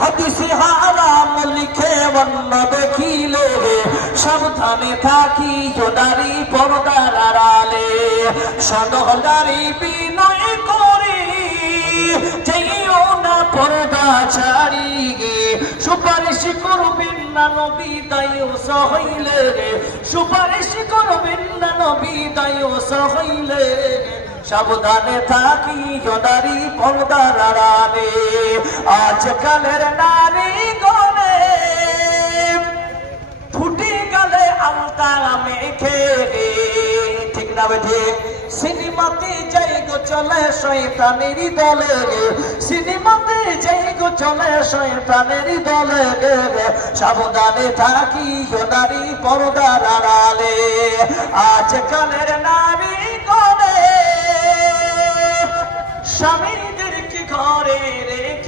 হাদিসে হারাম লিখে অন্য দেখিলে সাবধানে থাকি নারী পর্দার আড়ালে সদহদারি বিনয় করে যেও না পর্দা ছাড়ি সুপারিশ করবেন না নবী দায়ুস হইলে সুপারিশ করবেন না নবী দায়ুস হইলে সাবধানে থাকি নারী পর্দার আড়ালে আজকালের নারী গনে ফুটি গেলে আলতা মেখে ঠিক না ঠিক সিনেমাতে যাই গো চলে শয়তানের দলে সিনেমাতে যাই গো চলে শয়তানের দলে সাবধানে থাকি নারী পর্দার আড়ালে আজকালের নারী গনে স্বামীদের কি ঘরে রে